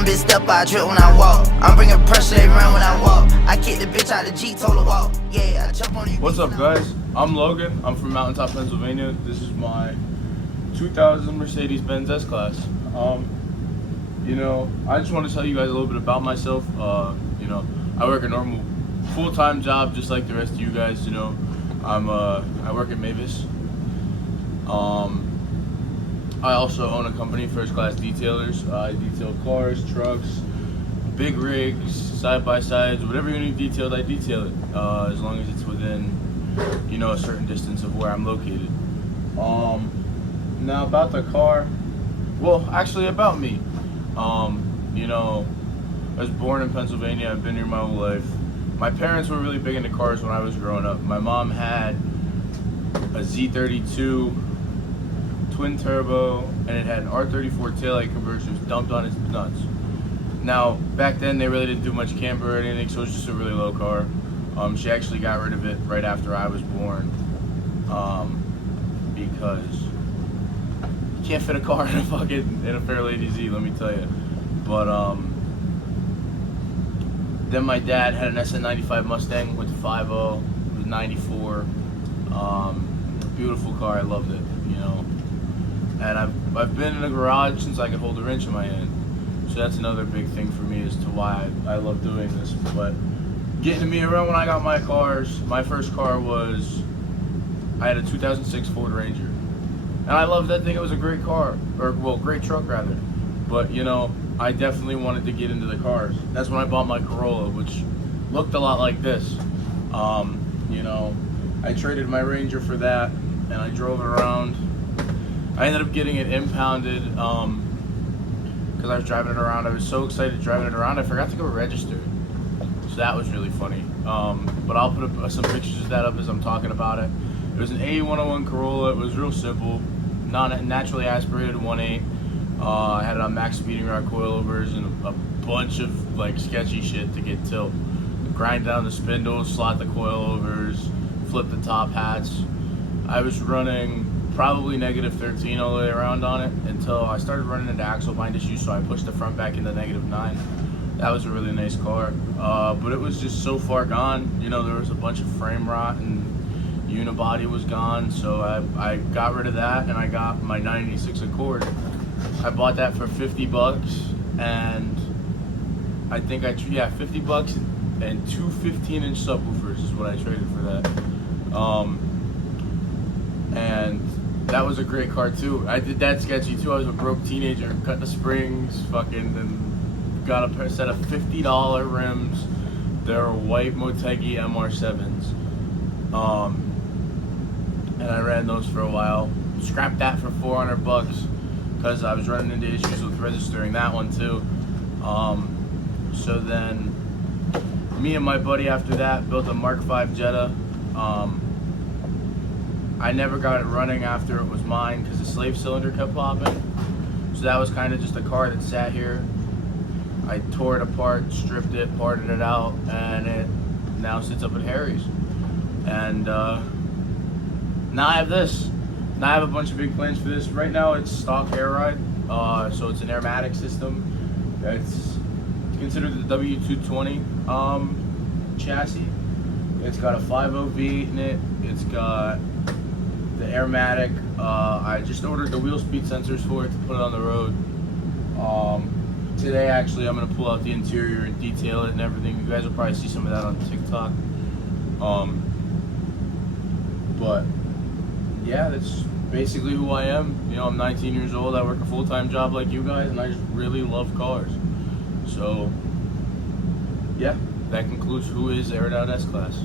I'm bitched up, I drip when I walk. I'm bringing pressure, they run when I walk. I kick the bitch out the Jeep, told her walk. Yeah, I jump on you. What's up, guys? I'm Logan. I'm from Mountaintop, Pennsylvania. This is my 2000 Mercedes-Benz S-Class. I just want to tell you guys a little bit about myself. I work a normal full-time job just like the rest of you guys. I work at Mavis. I also own a company, First Class Detailers. I detail cars, trucks, big rigs, side-by-sides, whatever you need detailed, I detail it, as long as it's within, a certain distance of where I'm located. Now about the car, well, actually about me. I was born in Pennsylvania. I've been here my whole life. My parents were really big into cars when I was growing up. My mom had a Z32 twin turbo, and it had an R34 taillight conversion. It was dumped on its nuts. Now, back then they really didn't do much camber or anything, so it was just a really low car. She actually got rid of it right after I was born, because you can't fit a car in a Fairlady Z, let me tell you. But then my dad had an SN95 Mustang with 5.0. It was 94. Beautiful car, I loved it, And I've been in a garage since I could hold a wrench in my hand. So that's another big thing for me as to why I love doing this. But getting to me around when I got my cars, my first car was, I had a 2006 Ford Ranger. And I loved that thing. It was a great car, great truck rather. But I definitely wanted to get into the cars. That's when I bought my Corolla, which looked a lot like this. I traded my Ranger for that, and I drove it around. I ended up getting it impounded because I was driving it around. I was so excited driving it around, I forgot to go register it. So that was really funny. But I'll put up some pictures of that up as I'm talking about it. It was an A101 Corolla. It was real simple, naturally aspirated 1.8. I had it on max speeding rod coilovers and a bunch of sketchy shit to get tilt. Grind down the spindles, slot the coilovers, flip the top hats. I was running probably -13 all the way around on it until I started running into axle bind issues, so I pushed the front back into -9. That was a really nice car, but it was just so far gone. There was a bunch of frame rot and unibody was gone, so I got rid of that and I got my 96 Accord. I bought that for $50, and I think 50 bucks and two 15-inch subwoofers is what I traded for that. And that was a great car too. I did that sketchy too. I was a broke teenager, cut the springs, and got a set of $50 rims. They're white Motegi MR7s. And I ran those for a while. Scrapped that for $400 because I was running into issues with registering that one too. So then me and my buddy after that built a Mark V Jetta. I never got it running after it was mine because the slave cylinder kept popping. So that was kind of just a car that sat here. I tore it apart, stripped it, parted it out, and it now sits up at Harry's. And now I have this. Now I have a bunch of big plans for this. Right now it's stock air ride, so it's an Airmatic system. It's considered the W220 chassis. It's got a 5.0 V8 in it. It's got the Airmatic. I just ordered the wheel speed sensors for it to put it on the road. Today actually I'm going to pull out the interior and detail it and everything. You guys will probably see some of that on TikTok. But yeah, that's basically who I am. I'm 19 years old. I work a full-time job like you guys, and I just really love cars. So yeah, that concludes who is Airedoutsclass.